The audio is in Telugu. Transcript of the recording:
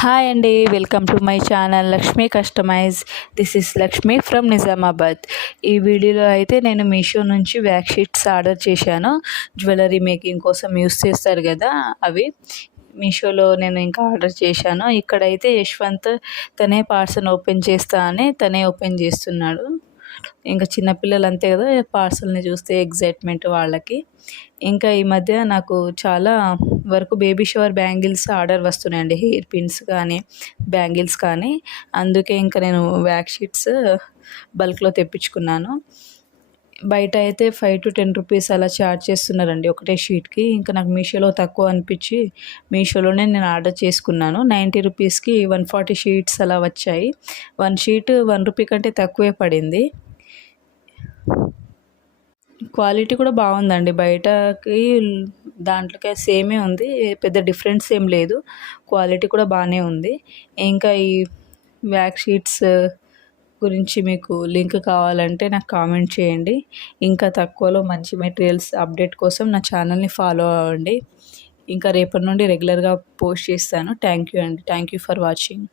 హాయ్ అండి, welcome to my channel Lakshmi customize. This is Lakshmi from Nizamabad. ఈ వీడియోలో అయితే నేను మీషో నుంచి వ్యాక్ షీట్స్ ఆర్డర్ చేశాను. జ్యువెలరీ మేకింగ్ కోసం యూస్ చేస్తారు కదా, అవి మీషోలో నేను ఇంకా ఆర్డర్ చేశాను. ఇక్కడైతే యశ్వంత్ తనే పార్సల్ ఓపెన్ చేస్తా అని తనే ఓపెన్ చేస్తున్నాడు. ఇంకా చిన్నపిల్లలు అంతే కదా, పార్సల్ని చూస్తే ఎగ్జైట్మెంట్ వాళ్ళకి. ఇంకా ఈ మధ్య నాకు చాలా వరకు బేబీ షవర్ బ్యాంగిల్స్ ఆర్డర్ వస్తున్నాయండి, హెయిర్ పిన్స్ కానీ బ్యాంగిల్స్ కానీ. అందుకే ఇంకా నేను వ్యాక్ షీట్స్ బల్క్లో తెప్పించుకున్నాను. బయట అయితే 5 to 10 రూపీస్ అలా ఛార్జ్ చేస్తున్నారండి ఒకటే షీట్కి. ఇంకా నాకు మీషోలో తక్కువ అనిపించి మీషోలోనే నేను ఆర్డర్ చేసుకున్నాను. 90 రూపీస్కి 140 షీట్స్ అలా వచ్చాయి. 1 షీట్ 1 రూపీ కంటే తక్కువే పడింది. క్వాలిటీ కూడా బాగుందండి. బయటకి దాంట్లోకి సేమే ఉంది, పెద్ద డిఫరెన్స్ ఏం లేదు. క్వాలిటీ కూడా బాగానే ఉంది. ఇంకా ఈ వ్యాక్ షీట్స్ గురించి మీకు లింక్ కావాలంటే నాకు కామెంట్ చేయండి. ఇంకా తక్కువలో మంచి మెటీరియల్స్ అప్డేట్ కోసం నా ఛానల్ని ఫాలో అవ్వండి. ఇంకా రేపటి నుండి రెగ్యులర్గా పోస్ట్ చేస్తాను. థ్యాంక్ యూ అండి. Thank you for watching.